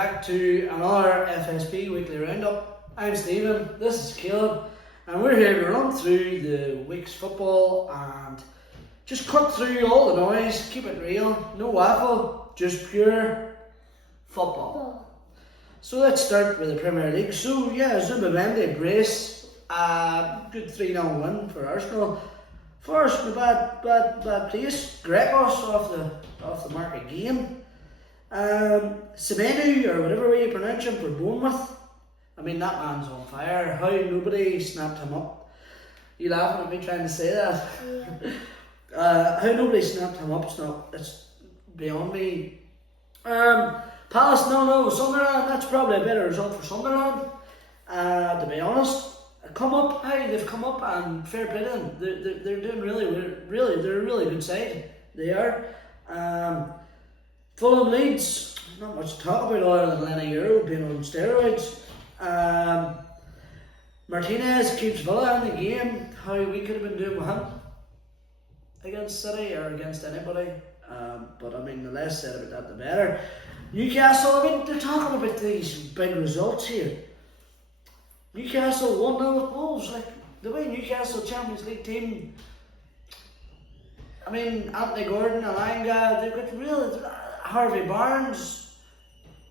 back to another FSP Weekly Roundup. I'm Stephen, this is Caleb, and we're here to run through the week's football and just cut through all the noise, keep it real, no waffle, just pure football. So let's start with the Premier League. So yeah, Zubimendi brace, good 3-0 win for Arsenal. First, the bad place. Grekos off the mark again. Semenu, or whatever way you pronounce him, for Bournemouth. I mean, that man's on fire. How nobody snapped him up. You laughing at me trying to say that? How nobody snapped him up, it's beyond me. Palace 0-0 Sunderland, that's probably a better result for Sunderland, to be honest. They've come up and fair play to them. They're doing really, they're a really good side. They are. Fulham Leeds, not much to talk about other than Lenny Euro being on steroids. Martinez keeps Villa in the game. How we could have been doing with him against City or against anybody. But I mean, the less said about that, the better. Newcastle, I mean, they're talking about these big results here. Newcastle 1-0 with Wolves, like the way Newcastle Champions League team. I mean, Anthony Gordon, Alanga, they've got real Harvey Barnes,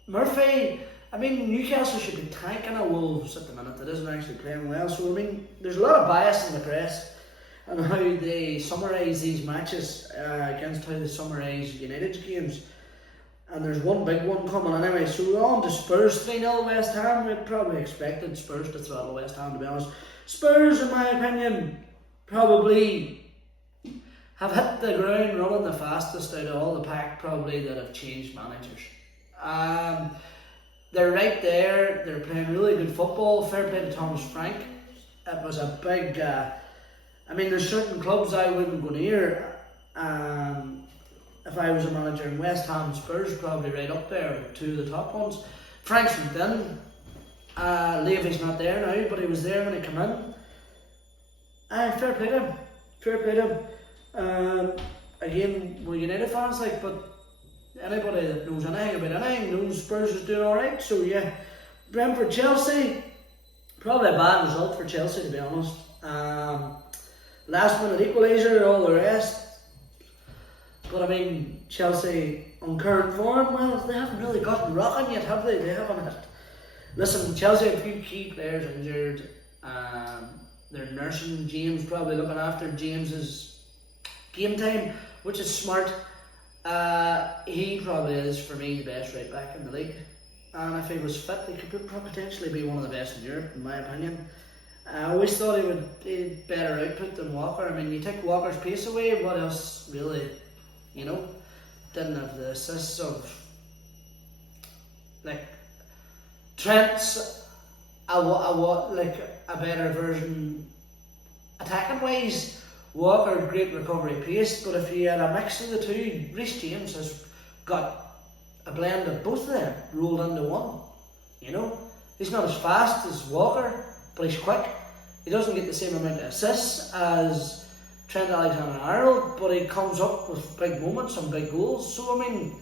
Murphy. I mean, Newcastle should be tanking at Wolves at the minute. That isn't actually playing well. So I mean, there's a lot of bias in the press on how they summarise these matches against how they summarise United's games. And there's one big one coming anyway. So we're on to Spurs 3-0 West Ham. We probably expected Spurs to throttle West Ham, to be honest. Spurs, in my opinion, probably have hit the ground running the fastest out of all the pack, probably, that have changed managers. They're right there. They're playing really good football. Fair play to Thomas Frank. It was a big... I mean, there's certain clubs I wouldn't go near. If I was a manager in West Ham, Spurs probably right up there, two of the top ones. Frank's went in. Levy's not there now, but he was there when he came in. Fair play to him. Fair play to him. Again, we're United fans, but anybody that knows anything about anything knows Spurs is doing alright. So yeah, Brentford Chelsea, probably a bad result for Chelsea, to be honest. Last minute equaliser, all the rest. But I mean, Chelsea on current form, well, they haven't really gotten rocking yet, have they? They haven't had. Listen, Chelsea have a few key players injured. They're nursing James, probably looking after James's game time, which is smart. He probably is, for me, the best right back in the league. And if he was fit, he could potentially be one of the best in Europe, in my opinion. I always thought he would be better output than Walker. I mean, you take Walker's pace away, what else really? You know, didn't have the assists of like Trent's a better version attacking wise. Walker, great recovery pace, but if you had a mix of the two, Reece James has got a blend of both of them rolled into one. You know, he's not as fast as Walker, but he's quick. He doesn't get the same amount of assists as Trent Alexander-Arnold, but he comes up with big moments and big goals. So I mean,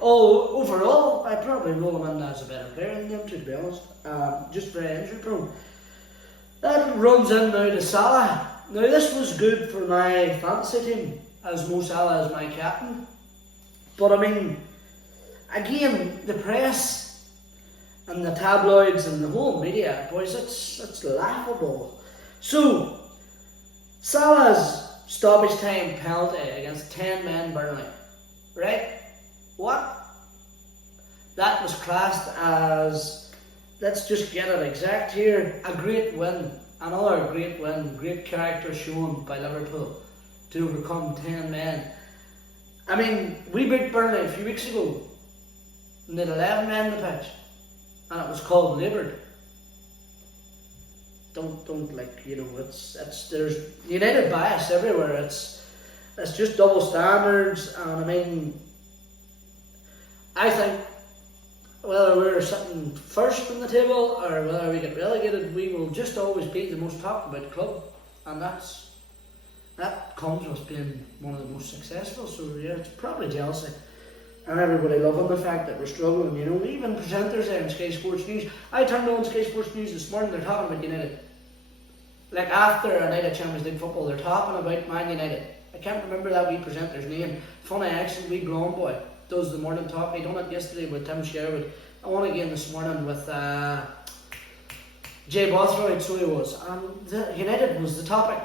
overall, I'd probably roll him in as a better player than them two, to be honest. Just very injury prone. That runs in now to Salah. Now this was good for my fantasy team, as Mo Salah is my captain. But I mean, again, the press and the tabloids and the whole media, boys, it's laughable. So, Salah's stoppage time penalty against 10 men Burnley, right? What? That was classed as, let's just get it exact here, a great win, another great win, great character shown by Liverpool to overcome 10 men. I mean, we beat Burnley a few weeks ago and they had 11 men on the pitch and it was called laboured. Don't like, you know, it's there's United bias everywhere. It's just double standards, and I mean, I think whether we're sitting first in the table or whether we get relegated, we will just always be the most talked about club, and that comes with being one of the most successful. So yeah, it's probably Chelsea. and everybody loving the fact that we're struggling, you know, even presenters there in Sky Sports News. I turned on Sky Sports News this morning, they're talking about United. Like after a night of Champions League football, they're talking about Man United. I can't remember that wee presenter's name. Funny accent, wee blonde boy. Does the morning talk. I done it yesterday with Tim Sherwood. I won again this morning with Jay Bothroyd, so he was. And United was the topic.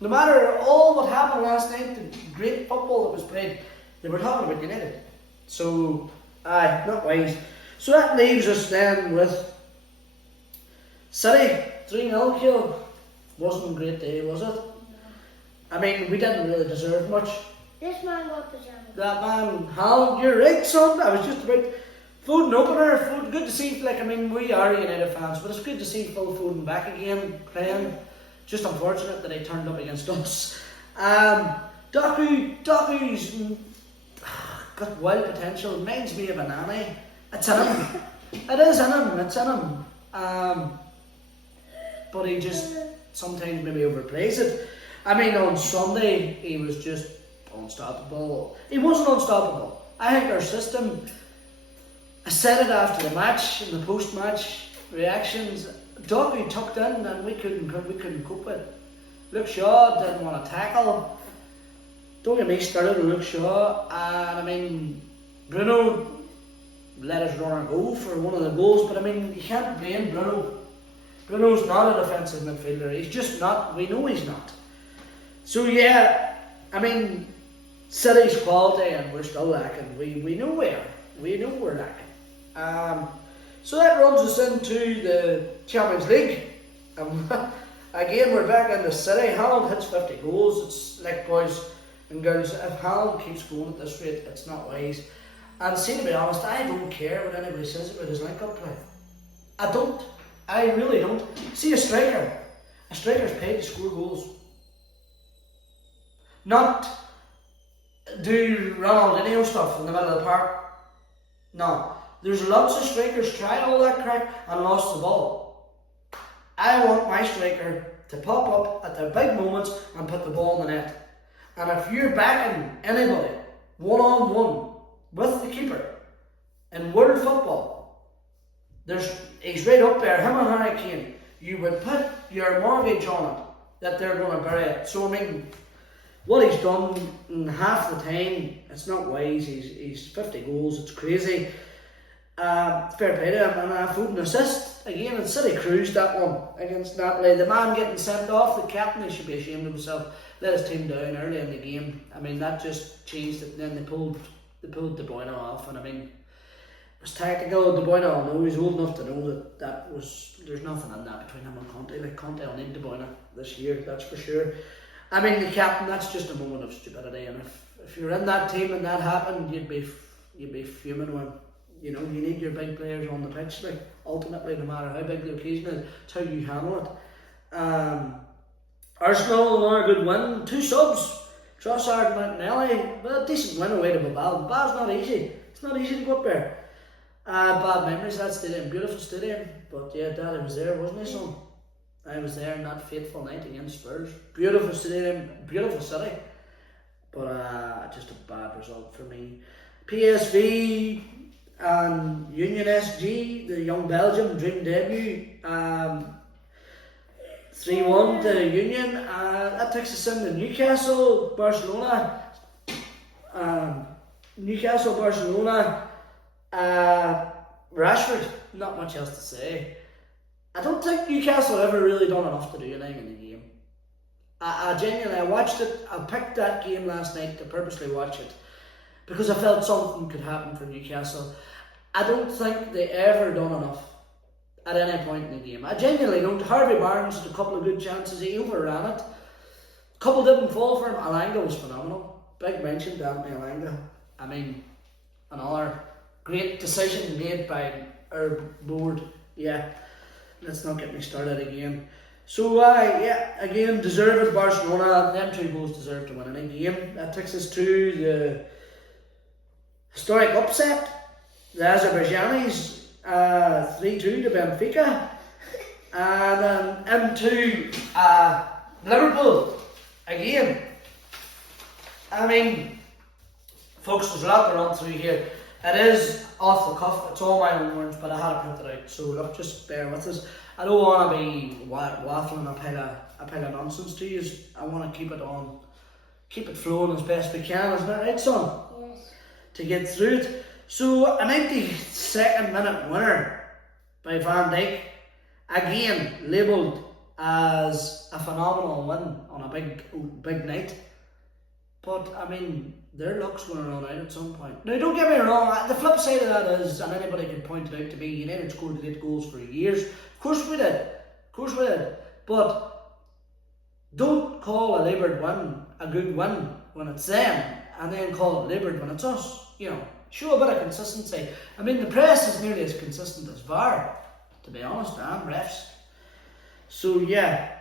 No matter all what happened last night, the great football that was played, they were talking about United. So, not wise. So that leaves us then with City, 3-0 kill. Wasn't a great day, was it? I mean, we didn't really deserve much. This man got pajamas. That man, Hal, you're right, son. I was just about Foden opener. Foden, good to see. Like, I mean, we are United fans, but it's good to see Phil Foden back again playing. Just unfortunate that he turned up against us. Doku's got wild potential. Reminds me of a nanny. It's in him. It is in him. It's in him. But he just sometimes maybe overplays it. I mean, on Sunday he was just unstoppable. He wasn't unstoppable. I think our system. I said it after the match, in the post-match reactions. Doku tucked in and we couldn't cope with it. Luke Shaw didn't want to tackle. Don't get me started on Luke Shaw. And I mean, Bruno let us run our goal for one of the goals, but I mean, you can't blame Bruno. Bruno's not a defensive midfielder. He's just not. We know he's not. So yeah, I mean, City's quality and we're still lacking. We know we are. We know we're lacking. So that runs us into the Champions League. Again, we're back into City. Haaland hits 50 goals. It's like, boys and girls, if Haaland keeps going at this rate, it's not wise. And see, to be honest, I don't care what anybody says about his link-up play. I don't. I really don't. See, a striker's paid to score goals. Not do Ronaldinho stuff in the middle of the park. No. There's lots of strikers tried all that crack and lost the ball. I want my striker to pop up at the big moments and put the ball in the net. And if you're backing anybody one-on-one with the keeper in world football, he's right up there, him and Harry Kane. You would put your mortgage on it that they're going to bury it. So I mean, what he's done in half the time, it's not wise. He's 50 goals, it's crazy. Fair play to him, and Foden assist again. And City cruised that one against Napoli. The man getting sent off, the captain, he should be ashamed of himself. Let his team down early in the game. I mean, that just changed it. And then they pulled De Bruyne off, and I mean, it was tactical. De Bruyne, I know he's old enough to know that there's nothing in that between him and Conte. Like, Conte will need De Bruyne this year, that's for sure. I mean, the captain, that's just a moment of stupidity, and if you're in that team and that happened, you'd be fuming when, you know, you need your big players on the pitch. Like, ultimately, no matter how big the occasion is, it's how you handle it. Arsenal, another good win. 2 subs, Trossard and Martinelli, but a decent win away to Bilbao. Bilbao's not easy. It's not easy to go up there. Bad memories of that stadium, beautiful stadium, but yeah, Daddy was there, wasn't he, son? I was there on that fateful night against Spurs. Beautiful stadium, beautiful city, but just a bad result for me. PSV and Union SG, the young Belgium dream debut, 3-1 to Union. That takes us into Newcastle, Barcelona. Rashford, not much else to say. I don't think Newcastle ever really done enough to do anything in the game. I genuinely, I watched it. I picked that game last night to purposely watch it because I felt something could happen for Newcastle. I don't think they ever done enough at any point in the game. I genuinely don't. Harvey Barnes had a couple of good chances. He overran it. A couple didn't fall for him. Alanga was phenomenal. Big mention to Anthony Alanga. I mean, another great decision made by our board. Yeah, let's not get me started again. So, again, deserved Barcelona. Them 2 goals deserved to win any game. That takes us to the historic upset. The Azerbaijanis, 3-2 to Benfica. And then into Liverpool again. I mean, folks, there's a lot to run through here. It is off the cuff, it's all my own words, but I had to print it out, so look, just bear with us. I don't want to be waffling a pile of nonsense to you. I want to keep it flowing as best we can, isn't that right, son? Yes. To get through it. So, a 92nd minute winner by Van Dijk, again labelled as a phenomenal win on a big night. But, I mean, their luck's going to run out at some point. Now, don't get me wrong, the flip side of that is, and anybody can point it out to me, United scored 8 goals for years. Of course we did. But don't call a laboured win a good win when it's them, and then call it laboured when it's us. You know, show a bit of consistency. I mean, the press is nearly as consistent as VAR, to be honest, and refs. So, yeah.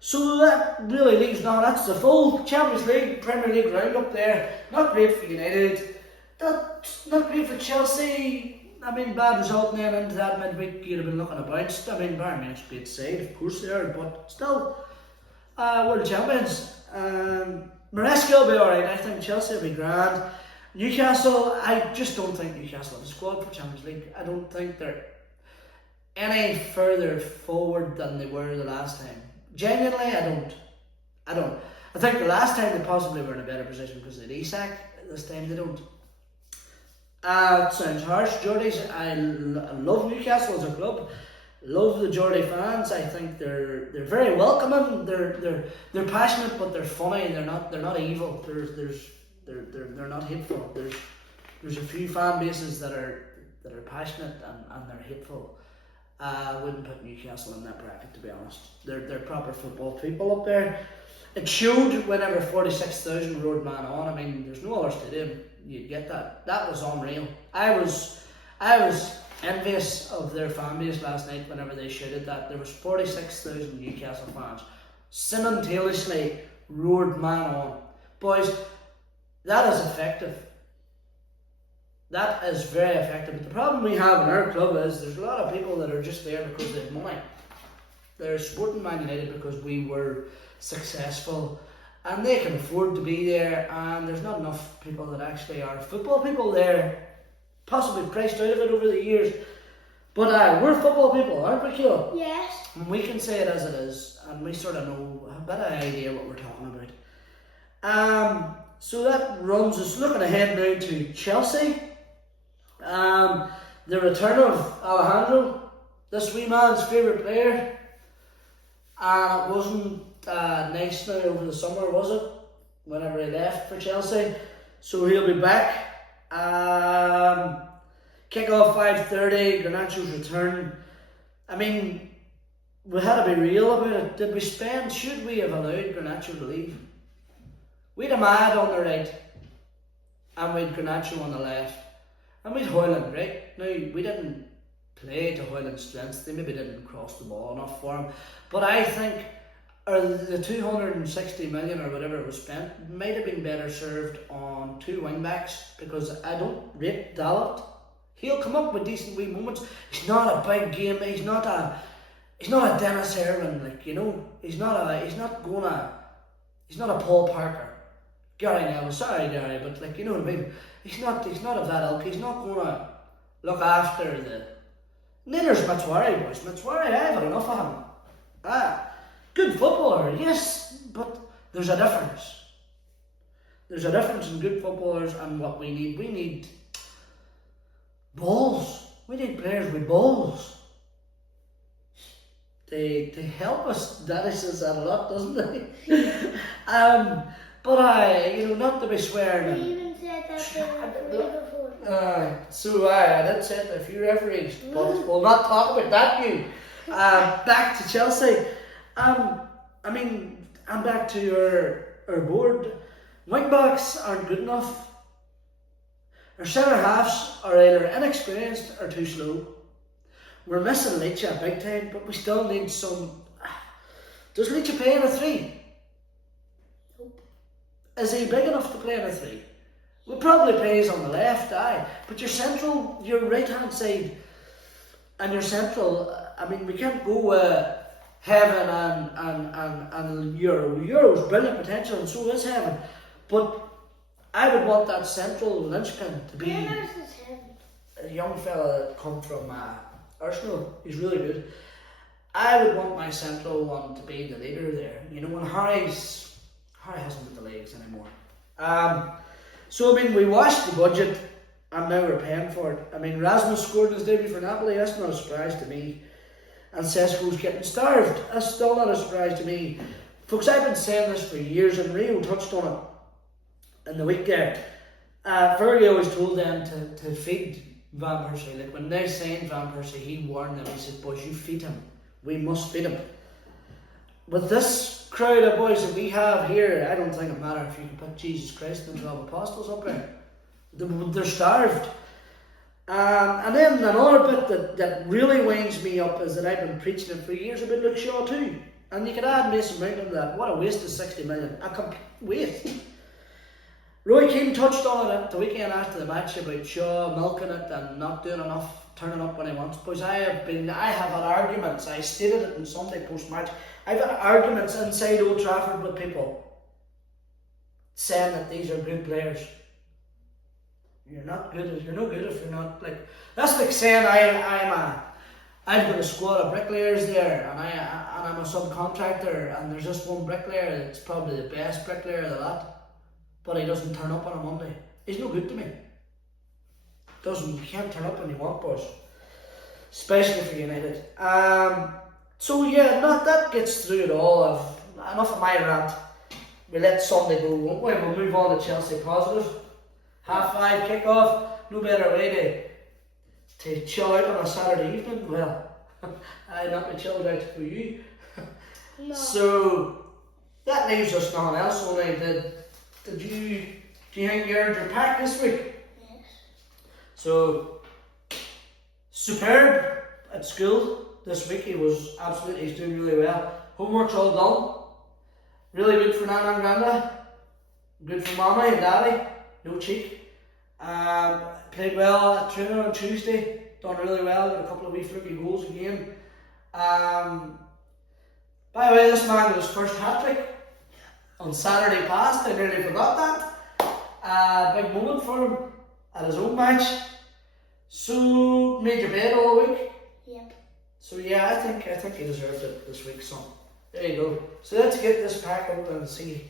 So that really leaves now. That's the full Champions League, Premier League round-up there. Not great for United. That's not great for Chelsea. I mean, bad result then into that midweek. You'd have been looking at bounced. I mean, Bayern Munich's a great side, of course they are, but still, world champions. Maresca will be alright. I think Chelsea will be grand. Newcastle, I just don't think Newcastle have a squad for Champions League. I don't think they're any further forward than they were the last time. Genuinely, I don't. I think the last time they possibly were in a better position because they had Isak. This time they don't. It sounds harsh, Geordies. I love Newcastle as a club. Love the Geordie fans. I think they're very welcoming. They're passionate, but they're funny. They're not evil. They're not hateful. There's a few fan bases that are passionate and they're hateful. I wouldn't put Newcastle in that bracket, to be honest. They're proper football people up there. It showed whenever 46,000 rode man on. I mean, there's no other stadium you'd get that. That was unreal. I was envious of their fan base last night whenever they shouted that. There was 46,000 Newcastle fans simultaneously roared man on. Boys, that is effective. That is very effective. But the problem we have in our club is there's a lot of people that are just there because they have money. They're supporting Man United because we were successful and they can afford to be there, and there's not enough people that actually are football people there, possibly priced out of it over the years. But we're football people, aren't we, Kilo? Yes. And we can say it as it is, and we sort of know a bit of idea what we're talking about. So that runs us looking ahead now to Chelsea. The return of Alejandro, this wee man's favourite player, and it wasn't nice now over the summer, was it? Whenever he left for Chelsea, so he'll be back. Kick-off 5:30, Garnacho's return. I mean, we had to be real about it. Should we have allowed Garnacho to leave? We had Ahmad on the right, and we had Garnacho on the left. And we had Hoyland, right? Now, we didn't play to Hoyland's strengths. They maybe didn't cross the ball enough for him. But I think the 260 million or whatever it was spent might have been better served on 2 wing-backs, because I don't rate Dalot. He'll come up with decent wee moments. He's not a big game. He's not a Dennis Irwin, like, you know. He's not a Paul Parker. Gary Neville, sorry Gary, but like, you know what I mean. He's not of that ilk. He's not gonna look after the. Then there's Matsuari, boys. Matsuari, I've had enough of him. Good footballer, yes, but there's a difference. There's a difference in good footballers and what we need. We need balls. We need players with balls. They help us. Daddy says that a lot, doesn't he? But not to be swearing. You even said that to the before. So I did say it to a few referees, but we'll not talk about that. Back to Chelsea. I mean, I'm back to our board. Wing backs aren't good enough. Our centre halves are either inexperienced or too slow. We're missing Leitch big time, but we still need some. Does Leitch play in a 3? Nope. Is he big enough to play in a 3? Well, probably plays on the left, but your right hand side and your central, I mean, we can't go Heaven and Euro. Euro's brilliant potential, and so is Heaven. But I would want that central linchpin to be Where's his head? a young fella that come from Arsenal. He's really good. I would want my central one to be the leader there. You know, when Harry hasn't got the legs anymore. So I mean, we washed the budget, and now we're paying for it. I mean, Rasmus scored his debut for Napoli. That's not a surprise to me. And Sesko's getting starved. That's still not a surprise to me. Folks, I've been saying this for years, and Rio touched on it in the week there. Fergie always told them to feed Van Persie. Like when they signed Van Persie, he warned them. He said, "Boys, you feed him. We must feed him." With this crowd of boys that we have here, I don't think it matters if you can put Jesus Christ and the 12 apostles up there. They're starved. And then another bit that really winds me up is that I've been preaching it for years about Luke Shaw too. And you could add Mason Mount into that. What a waste of 60 million. A complete waste. Roy Keane touched on it the weekend after the match about Shaw milking it and not doing enough, turning up when he wants. Boys, I have had arguments. I stated it in Sunday post-match. I've had arguments inside Old Trafford with people saying that these are good players. You're not good. You're no good if you're not like. That's like saying I've got a squad of bricklayers there, and I'm a subcontractor, and there's just one bricklayer that's probably the best bricklayer of the lot, but he doesn't turn up on a Monday. He's no good to me. You can't turn up when you want, boys, especially for United. So yeah, that gets through it all. Enough of my rant. We let Sunday go, won't we? We'll move on to Chelsea positive. 5:30 kickoff. No better way to chill out on a Saturday evening. Well, I not be chilled out for you. No. So that leaves us nothing else. Only do you think you earned your pack this week? Yes. So superb at school this week. He's doing really well. Homework's all done. Really good for Nana and Granda. Good for Mama and Daddy. No cheek. Played well at training on Tuesday. Done really well. Got a couple of wee fluky goals again. By the way, this man got his first hat-trick on Saturday past. I nearly forgot that. Big moment for him at his own match. So made your bed all week. Yep. So yeah, I think he deserved it this week, son. There you go. So let's get this pack open and see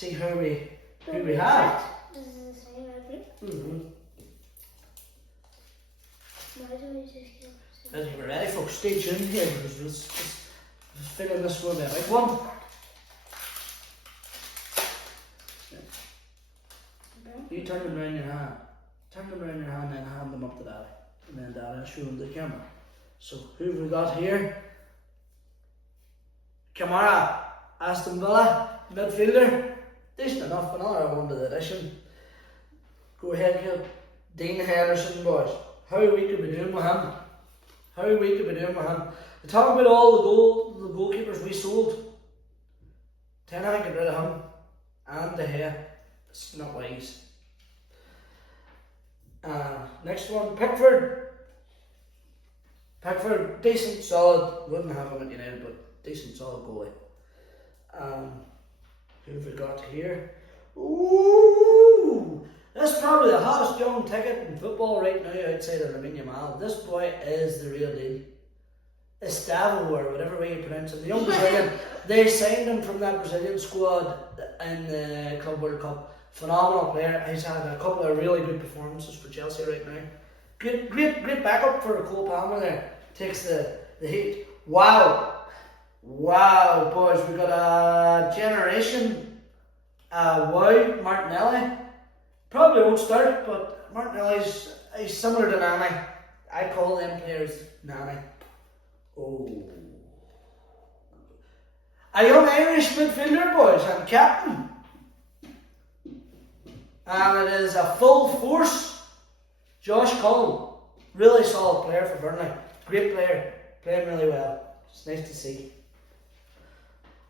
who we have. This is the same every. Mm-hmm. Why do we just get I think we're ready, folks. Stay tuned here because let's fill in this one there. Right, one. You turn them around your hand. Turn them around your hand and hand them up to Daddy. And then Daddy will show them the camera. So who have we got here? Kamara, Aston Villa, midfielder. Decent enough, another one to the addition. Go ahead, kid. Dean Henderson, boys. How we could be doing with him. To talk about all the goalkeepers we sold. Ten Hag got rid of him. And De Gea. It's not wise. Next one, Pickford, decent, solid. Wouldn't have him at United, but decent, solid goalie. Who have we got here? Ooh, that's probably the hottest young ticket in football right now outside of Lamine Yamal. This boy is the real deal. Estavo, or whatever way you pronounce it. The young Brazilian. They signed him from that Brazilian squad in the Club World Cup. Phenomenal player. He's had a couple of really good performances for Chelsea right now. Great backup for Cole Palmer there. Takes the heat. Wow, boys, we got a generation. Wow, Martinelli. Probably won't start, but Martinelli's similar to Nani. I call them players Nani. Oh. A young Irish midfielder, boys, and captain. And it is a full force Josh Cullen. Really solid player for Burnley. Great player. Playing really well. It's nice to see.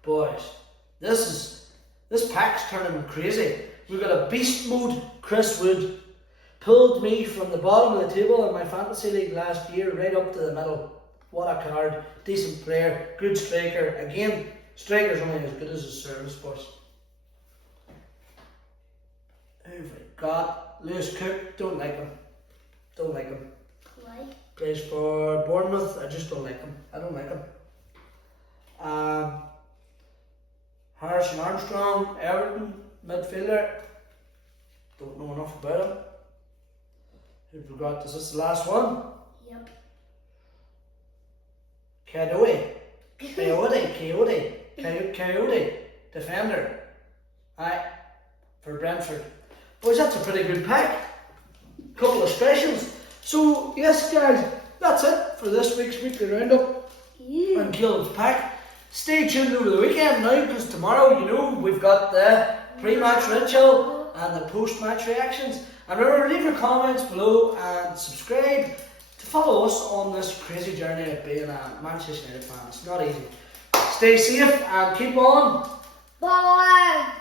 Boys, this pack's turning crazy. We've got a beast mode Chris Wood. Pulled me from the bottom of the table in my fantasy league last year right up to the middle. What a card. Decent player. Good striker. Again, striker's only as good as his service, boys. Who Who have I got? Lewis Cook, don't like him. Don't like him. Why? Plays for Bournemouth, I just don't like him. I don't like him. Harrison Armstrong, Everton, midfielder. Don't know enough about him. Who forgot? Is this the last one? Yep. Coyote, defender. Aye, for Brentford. Boys, that's a pretty good pack. Couple of specials. So, yes, guys, that's it for this week's weekly roundup and Caleb's pack. Stay tuned over the weekend now, because tomorrow, you know, we've got the pre-match ritual and the post-match reactions. And remember, leave your comments below and subscribe to follow us on this crazy journey of being a Manchester United fan. It's not easy. Stay safe and keep on. Bye.